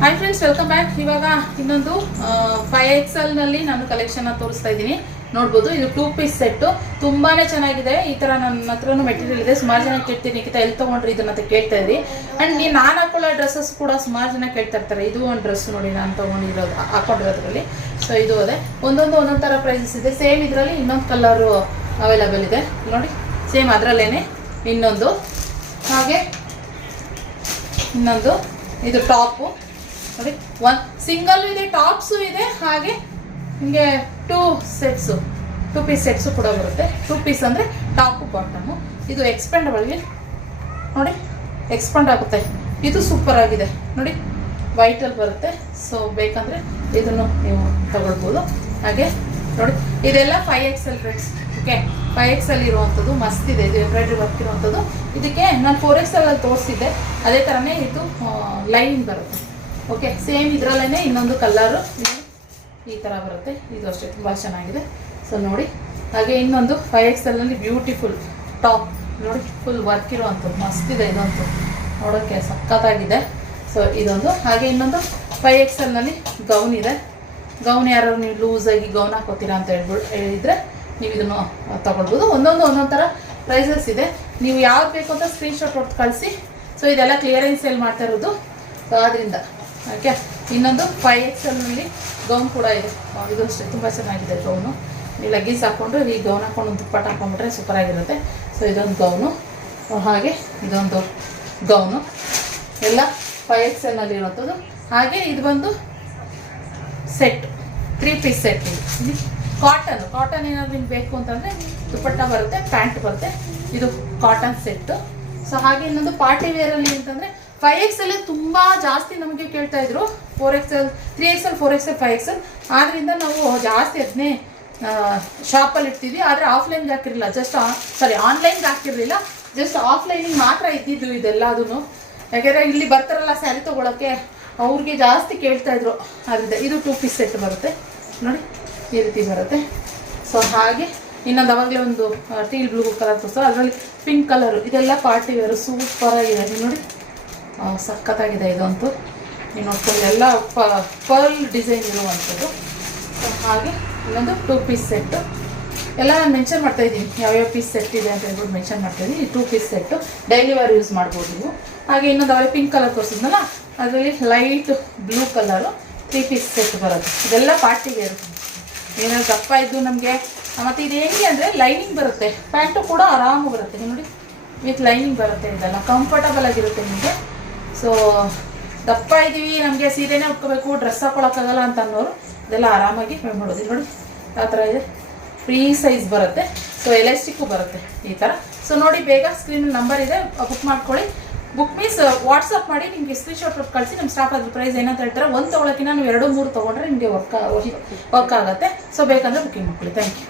Hi friends, welcome back. ಇವಾಗ ಇನ್ನೊಂದು 5XL ನಲ್ಲಿ ನಾನು ಕಲೆಕ್ಷನ್ ತೋರಿಸ್ತಾ ಇದ್ದೀನಿ. ನೋಡ್ಬೋದು, ಇದು 2 ಪೀಸ್ ಸೆಟ್ ತುಂಬಾನೇ ಚೆನ್ನಾಗಿದೆ. ಈ ತರ ನನ್ನ ಹತ್ರನೂ ಮೆಟೀರಿಯಲ್ ಇದೆ. ಸುಮಾರು ಜನ ಕೇಳ್ತೀನಿ, ನಿಖಿತಾ ಎಲ್ಲಿ ತಗೊಂಡ್ರಿ ಇದನ್ನ ಅಂತ ಕೇಳ್ತಾ ಇದ್ರಿ. ಅಂಡ್ ನಾನು ಹಾಕೊಳ್ಳೋ ಡ್ರೆಸ್ಸಸ್ ಕೂಡ ಸುಮಾರು ಜನ ಕೇಳ್ತಾ ಇರ್ತಾರೆ. ಇದು ಒಂದು ಡ್ರೆಸ್ ನೋಡಿ ನಾನು ತಗೊಂಡಿರೋದು, ಹಾಕೊಂಡಿರೋದ್ರಲ್ಲಿ. ಸೊ ಇದು ಅದೇ ಒಂದೊಂದು ತರ ಪ್ರೈಸಸ್ ಇದೆ. ಸೇಮ್ ಇದರಲ್ಲಿ ಇನ್ನೊಂದು ಕಲರು ಅವೈಲಬಲ್ ಇದೆ ನೋಡಿ. ಸೇಮ್ ಅದರಲ್ಲೇನೆ ಇನ್ನೊಂದು, ಹಾಗೆ ಇನ್ನೊಂದು ಇದು ಟಾಪು ನೋಡಿ. ಒಂದು ಸಿಂಗಲ್ ಇದೆ, ಟಾಪ್ಸು ಇದೆ, ಹಾಗೆ ಹಿಂಗೆ 2 ಪೀಸ್ ಸೆಟ್ಸು ಕೂಡ ಬರುತ್ತೆ. 2 ಪೀಸ್ ಅಂದರೆ ಟಾಪು ಬಾಟಮು. ಇದು ಎಕ್ಸ್ಪೆಂಡಬಲ್ಗೆ ನೋಡಿ, ಎಕ್ಸ್ಪೆಂಡ್ ಆಗುತ್ತೆ. ಇದು ಸೂಪರ್ ಆಗಿದೆ ನೋಡಿ, ವೈಟಲ್ಲಿ ಬರುತ್ತೆ. ಸೊ ಬೇಕಂದರೆ ಇದನ್ನು ನೀವು ತಗೊಳ್ಬೋದು. ಹಾಗೆ ನೋಡಿ, ಇದೆಲ್ಲ 5XL ಫ್ರೆಂಡ್ಸ್. ಓಕೆ, 5XL ಇರುವಂಥದ್ದು ಮಸ್ತ್ ಇದೆ. ಇದು ಎಂಬ್ರಾಯ್ಡ್ರಿ ವರ್ಕ್ ಇರುವಂಥದ್ದು. ಇದಕ್ಕೆ ನಾನು 4XL ಅಲ್ಲಿ ತೋರಿಸಿದ್ದೆ, ಅದೇ ಥರನೇ ಇದು ಲೈನಿಂಗ್ ಬರುತ್ತೆ. ಓಕೆ, ಸೇಮ್ ಇದರಲ್ಲೇ ಇನ್ನೊಂದು ಕಲರು ಈ ಥರ ಬರುತ್ತೆ. ಇದು ಅಷ್ಟೇ ತುಂಬ ಚೆನ್ನಾಗಿದೆ. ಸೊ ನೋಡಿ, ಹಾಗೆ ಇನ್ನೊಂದು 5XL ಬ್ಯೂಟಿಫುಲ್ ಟಾಪ್ ನೋಡಿ, ಫುಲ್ ವರ್ಕ್ ಇರುವಂಥದ್ದು ಮಸ್ತ್ ಇದೆ. ಇದಂತೂ ನೋಡೋಕ್ಕೆ ಸಖತ್ತಾಗಿದೆ. ಸೊ ಇದೊಂದು, ಹಾಗೆ ಇನ್ನೊಂದು 5XL ಗೌನ್ ಇದೆ. ಗೌನ್ ಯಾರು ನೀವು ಲೂಸಾಗಿ ಗೌನ್ ಹಾಕೋತೀರಾ ಅಂತ ಹೇಳಿದ್ರೆ ನೀವು ಇದನ್ನು ತಗೊಳ್ಬೋದು. ಒಂದೊಂದು ಥರ ಪ್ರೈಸಸ್ ಇದೆ. ನೀವು ಯಾವ್ದು ಬೇಕು ಅಂತ ಸ್ಕ್ರೀನ್ಶಾಟ್ ಹೊಡೆದು ಕಳಿಸಿ. ಸೊ ಇದೆಲ್ಲ ಕ್ಲಿಯರೆನ್ಸ್ ಸೇಲ್ ಮಾಡ್ತಾ ಇರೋದು, ಸೊ ಅದರಿಂದ. ಓಕೆ, ಇನ್ನೊಂದು 5XL ಗೌನ್ ಕೂಡ ಇದೆ. ಇದು ಅಷ್ಟೇ ತುಂಬ ಚೆನ್ನಾಗಿದೆ ಗೌನು. ನೀವು ಲಗೇಜ್ ಹಾಕ್ಕೊಂಡು ಈ ಗೌನ್ ಹಾಕ್ಕೊಂಡು ಒಂದು ದುಪ್ಪಟ್ಟು ಹಾಕೊಂಡ್ಬಿಟ್ರೆ ಸೂಪರಾಗಿರುತ್ತೆ. ಸೊ ಇದೊಂದು ಗೌನು, ಹಾಗೆ ಇದೊಂದು ಗೌನು, ಎಲ್ಲ 5XL ಇರುವಂಥದ್ದು. ಹಾಗೆ ಇದು ಬಂದು ಸೆಟ್ 3 ಪೀಸ್ ಸೆಟ್. ಇದು ಕಾಟನ್ ಏನಾದ್ರು ನಿಮ್ಗೆ ಬೇಕು ಅಂತಂದರೆ ದುಪ್ಪಟ್ಟ ಬರುತ್ತೆ, ಪ್ಯಾಂಟ್ ಬರುತ್ತೆ. ಇದು ಕಾಟನ್ ಸೆಟ್ಟು. ಸೊ ಹಾಗೆ ಇನ್ನೊಂದು ಪಾರ್ಟಿ ವೇರಲ್ಲಿ ಅಂತಂದರೆ 5XL ತುಂಬ ಜಾಸ್ತಿ ನಮಗೆ ಕೇಳ್ತಾ ಇದ್ರು. 4XL 3XL 4XL 5XL ಆದ್ದರಿಂದ ನಾವು ಜಾಸ್ತಿ ಅದನ್ನೇ ಶಾಪಲ್ಲಿ ಇಡ್ತಿದ್ವಿ. ಆದರೆ ಆಫ್ಲೈನ್ಗೆ ಹಾಕಿರಲಿಲ್ಲ, ಆನ್ಲೈನ್ಗೆ ಹಾಕಿರಲಿಲ್ಲ, ಜಸ್ಟ್ ಆಫ್ಲೈನಿಗೆ ಮಾತ್ರ ಇದ್ದಿದ್ದು ಇದೆಲ್ಲ. ಅದನ್ನು ಯಾಕೆಂದರೆ ಇಲ್ಲಿ ಬರ್ತಾರಲ್ಲ ಸ್ಯಾರಿ ತೊಗೊಳಕ್ಕೆ, ಅವ್ರಿಗೆ ಜಾಸ್ತಿ ಕೇಳ್ತಾ ಇದ್ರು. ಅದರಿಂದ ಇದು 2 ಪೀಸ್ ಸೆಟ್ ಬರುತ್ತೆ ನೋಡಿ, ಈ ರೀತಿ ಬರುತ್ತೆ. ಸೊ ಹಾಗೆ ಇನ್ನೊಂದು ಅವಾಗಲೇ ಒಂದು ಟೀಲ್ ಬ್ಲೂ ಕಲರ್ ತೋರಿಸ್ತಾರೆ, ಅದರಲ್ಲಿ ಪಿಂಕ್ ಕಲರು. ಇದೆಲ್ಲ ಪಾರ್ಟಿ ವೇರು ಸೂಪರಾಗಿದೆ. ನೀವು ನೋಡಿ, ಸಖತ್ತಾಗಿದೆ ಇದಂತೂ. ನೀವು ನೋಡ್ಕೊಂಡು ಎಲ್ಲ ಪರ್ಲ್ ಡಿಸೈನ್ ಇರುವಂಥದ್ದು. ಸೊ ಹಾಗೆ ಇನ್ನೊಂದು 2 ಪೀಸ್ ಸೆಟ್ಟು. ಎಲ್ಲ ನಾನು ಮೆನ್ಷನ್ ಮಾಡ್ತಾಯಿದ್ದೀನಿ, ಯಾವ್ಯಾವ ಪೀಸ್ ಸೆಟ್ ಇದೆ ಅಂತ ಹೇಳ್ಬಿಟ್ಟು ಮೆನ್ಷನ್ ಮಾಡ್ತಾಯಿದ್ದೀನಿ. ಈ 2 piece set daily wear use ಮಾಡ್ಬೋದು ನೀವು. ಹಾಗೆ ಇನ್ನೊಂದು ಅವರೇ ಪಿಂಕ್ ಕಲರ್ ತೋರಿಸಿದ್ನಲ್ಲ, ಅದರಲ್ಲಿ light blue colour 3 piece set ಬರುತ್ತೆ. ಇದೆಲ್ಲ ಪಾರ್ಟಿ ವೇರ್. ಏನಾದ್ರು ದಪ್ಪ ಇದ್ದು ನಮಗೆ. ಮತ್ತು ಇದು ಹೆಂಗೆ ಅಂದರೆ ಲೈನಿಂಗ್ ಬರುತ್ತೆ, ಪ್ಯಾಂಟು ಕೂಡ ಆರಾಮಾಗಿ ಬರುತ್ತೆ. ನೀವು ನೋಡಿ, ವಿತ್ ಲೈನಿಂಗ್ ಬರುತ್ತೆ. ಇದೆಲ್ಲ ಕಂಫರ್ಟಬಲ್ ಆಗಿರುತ್ತೆ ನಿಮಗೆ. ಸೊ ದಪ್ಪ ಇದ್ದೀವಿ, ನಮಗೆ ಸೀರೆನೇ ಉಟ್ಕೋಬೇಕು, ಡ್ರೆಸ್ ಹಾಕೊಳಕ್ಕಾಗಲ್ಲ ಅಂತ ಅನ್ನೋರು ಇದೆಲ್ಲ ಆರಾಮಾಗಿ ಮಾಡೋದು. ನೋಡಿ ಆ ಥರ ಇದೆ, ಫ್ರೀ ಸೈಜ್ ಬರುತ್ತೆ. ಸೊ ಎಲಾಸ್ಟಿಕ್ಕು ಬರುತ್ತೆ ಈ ಥರ. ಸೊ ನೋಡಿ, ಬೇಗ ಸ್ಕ್ರೀನಲ್ಲಿ ನಂಬರ್ ಇದೆ, ಬುಕ್ ಮಾಡ್ಕೊಳ್ಳಿ. ಬುಕ್ ಮೀನ್ಸ್ ವಾಟ್ಸಪ್ ಮಾಡಿ, ನಿಮಗೆ ಸ್ಕ್ರೀನ್ಶಾಟ್ ಕೊಟ್ಟು ಕಳಿಸಿ. ನಮ್ಮ ಸ್ಟಾಫ್ ಅದ್ರ ಪ್ರೈಸ್ ಏನಂತ ಹೇಳ್ತಾರೆ. ಒಂದು ತೊಗೊಳಕ್ಕಿಂತ ನೀವು 2-3 ತೊಗೊಂಡ್ರೆ ನಿಮಗೆ ವರ್ಕ್ ಆಗುತ್ತೆ. ಸೊ ಬೇಕಂದರೆ ಬುಕ್ಕಿಂಗ್ ಮಾಡ್ಕೊಳ್ಳಿ. Thank you.